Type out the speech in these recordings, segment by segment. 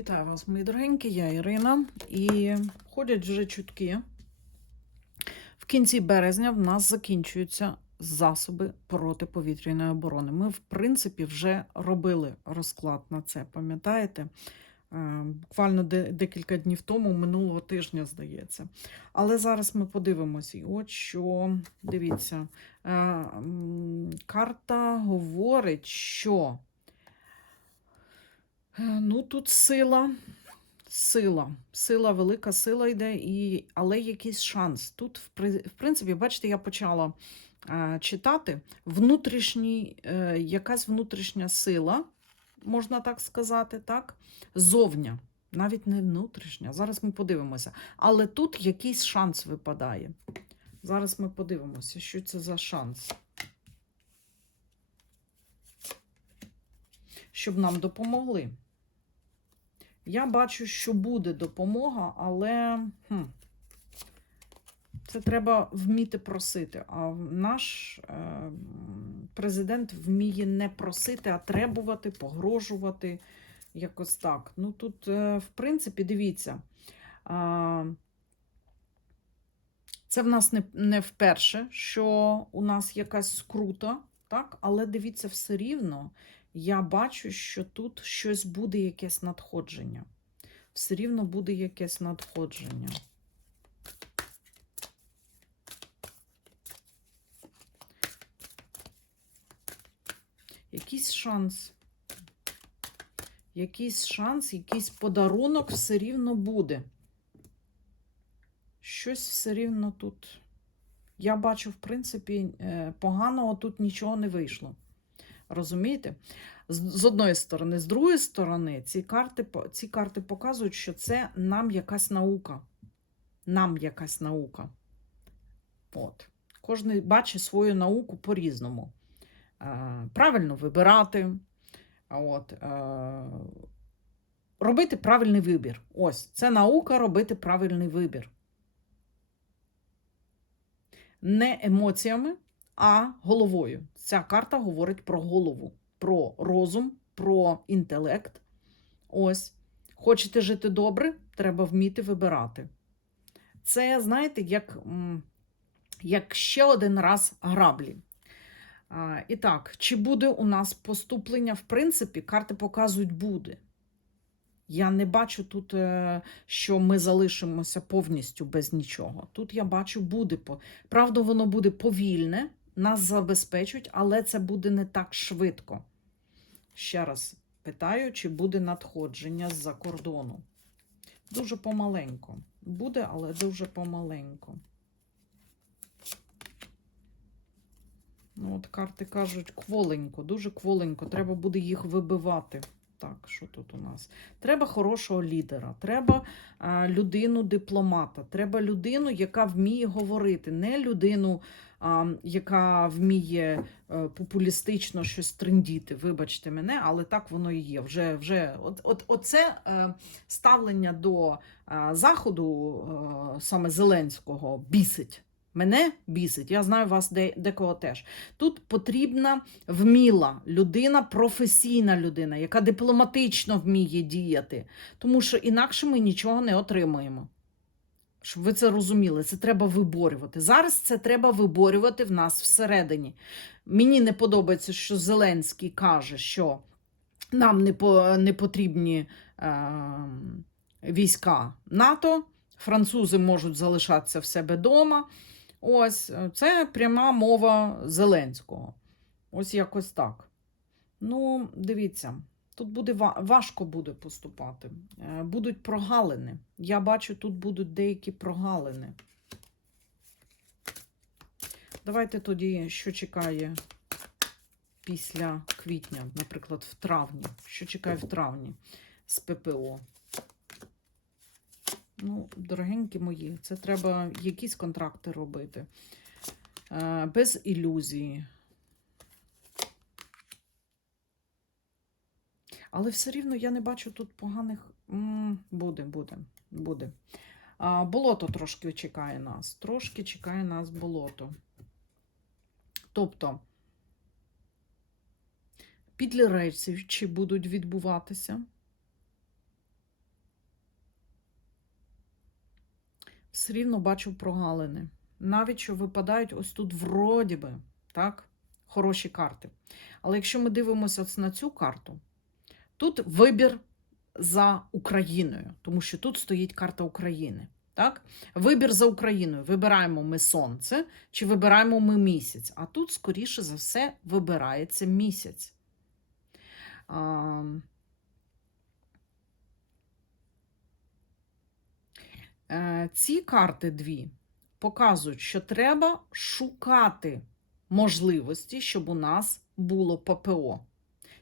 Вітаю вас, мої дорогенькі, я Ірина. І ходять вже чутки. В кінці березня в нас закінчуються засоби протиповітряної оборони. Ми, в принципі, вже робили розклад на це, пам'ятаєте? Е, Буквально декілька днів тому, минулого тижня, здається. Але зараз ми подивимося. І от що, дивіться, е, карта говорить, що Ну, тут сила, сила, сила, велика сила йде, і, але якийсь шанс. Тут, в принципі, бачите, я почала е, читати внутрішній, е, якась внутрішня сила, можна так сказати, так? Зовня, навіть не внутрішня. Зараз ми подивимося. Але тут якийсь шанс випадає. Зараз ми подивимося, що це за шанс. Щоб нам допомогли. Я бачу, що буде допомога, але хм, це треба вміти просити. А наш е, президент вміє не просити, а требувати, погрожувати. Якось так. Ну тут, е, в принципі, дивіться. А, це в нас не, не вперше, що у нас якась скрута, так? але дивіться, все рівно я бачу, що тут щось буде якесь надходження. Все рівно буде якесь надходження. Якийсь шанс. Якийсь шанс, якийсь подарунок все рівно буде. Щось все рівно тут. Я бачу, в принципі, е, поганого тут нічого не вийшло. Розумієте? З, з одної сторони, з другої сторони, ці карти, ці карти показують, що це нам якась наука. Нам якась наука. От. Кожен бачить свою науку по-різному. Е, правильно вибирати. От, е, робити правильний вибір. Ось, це наука робити правильний вибір. Не емоціями, а головою. Ця карта говорить про голову, про розум, про інтелект. Ось. Хочете жити добре, треба вміти вибирати. Це, знаєте, як, як ще один раз граблі. А, і так, чи буде у нас поступлення? В принципі, карти показують буде. Я не бачу тут, е, що ми залишимося повністю без нічого. Тут я бачу, буде. Правда, воно буде повільне, нас забезпечують, але це буде не так швидко. Ще раз питаю, чи буде надходження з-за кордону. Дуже помаленько. Буде, але дуже помаленько. Ну, от карти кажуть кволенько, дуже кволенько. Треба буде їх вибивати. Так, що тут у нас? Треба хорошого лідера, треба а, людину дипломата, треба людину, яка вміє говорити, не людину, а, яка вміє е, популістично щось трендіти. Вибачте мене, але так воно і є. Вже, вже, от, от, Оце е, ставлення до е, заходу, е, саме Зеленського, бісить. Мене бісить, я знаю вас де, декого теж. Тут потрібна вміла людина, професійна людина, яка дипломатично вміє діяти, тому що інакше ми нічого не отримаємо. Щоб ви це розуміли, це треба виборювати. Зараз це треба виборювати в нас всередині. Мені не подобається, що Зеленський каже, що нам не, по, не потрібні е, війська НАТО, французи можуть залишатися в себе вдома. Ось е, це пряма мова Зеленського. Ось якось так. Ну, дивіться, тут буде важко буде поступати. Е, Будуть прогалини. Я бачу, тут будуть деякі прогалини. Давайте тоді, що чекає після квітня, наприклад, в травні. Що чекає в травні з ППО? Ну, дорогенькі мої, це треба якісь контракти робити. Е, без ілюзії. Але все рівно я не бачу тут поганих. Буде, буде, буде. Болото трошки чекає нас. Трошки чекає нас болото. Тобто, підлі речі будуть відбуватися. Все рівно бачу прогалини. Навіть що випадають ось тут вроді би, так, хороші карти. Але якщо ми дивимося на цю карту, тут вибір за Україною, тому що тут стоїть карта України. Так? Вибір за Україною. Вибираємо ми сонце чи вибираємо ми місяць. А тут, скоріше за все, вибирається місяць. А, ці карти дві показують, що треба шукати можливості, щоб у нас було ППО.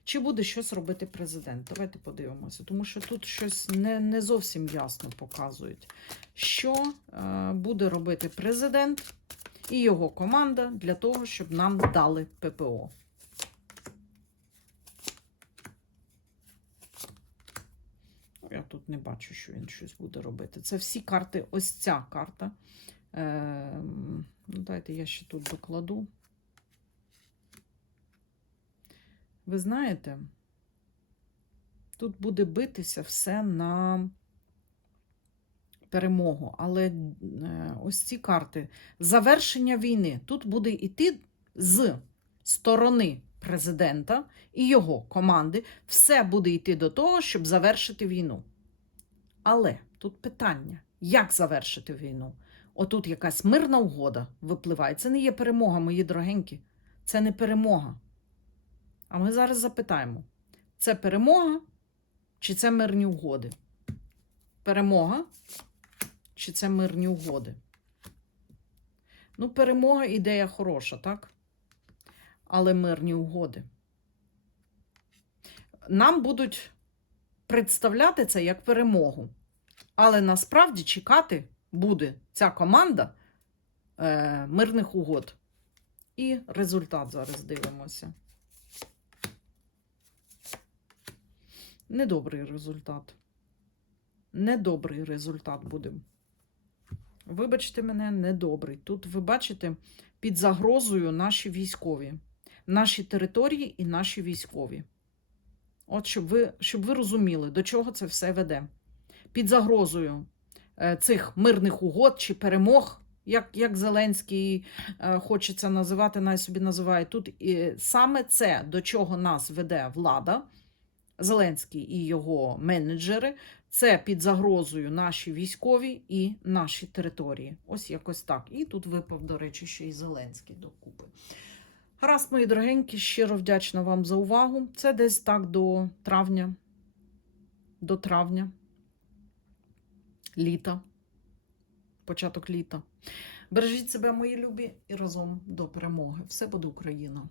Чи буде щось робити президент? Давайте подивимося, тому що тут щось не, не зовсім ясно показують, що е, буде робити президент і його команда для того, щоб нам дали ППО. Я тут не бачу, що він щось буде робити. Це всі карти, ось ця карта. Е, ну, дайте я ще тут докладу. Ви знаєте, тут буде битися все на перемогу. Але е, ось ці карти завершення війни. Тут буде йти з сторони президента і його команди. Все буде йти до того, щоб завершити війну. Але тут питання: як завершити війну? Отут якась мирна угода випливає. Це не є перемога, мої дорогенькі. Це не перемога. А ми зараз запитаємо: це перемога чи це мирні угоди? Перемога чи це мирні угоди? Ну, перемога ідея хороша, так? Але мирні угоди. Нам будуть представляти це як перемогу. Але насправді чекати буде ця команда е, мирних угод. І результат зараз дивимося. Недобрий результат. Недобрий результат буде. Вибачте мене, недобрий. Тут ви бачите під загрозою наші військові, наші території і наші військові. От щоб ви, щоб ви розуміли, до чого це все веде. Під загрозою е, цих мирних угод чи перемог, як, як Зеленський е, хочеться називати, най собі називає тут. І саме це, до чого нас веде влада. Зеленський і його менеджери. Це під загрозою наші військові і наші території. Ось якось так. І тут випав, до речі, ще й Зеленський докупи. Гаразд, мої дорогенькі, щиро вдячна вам за увагу. Це десь так до травня, до травня, літа, початок літа. Бережіть себе, мої любі, і разом до перемоги. Все буде Україна!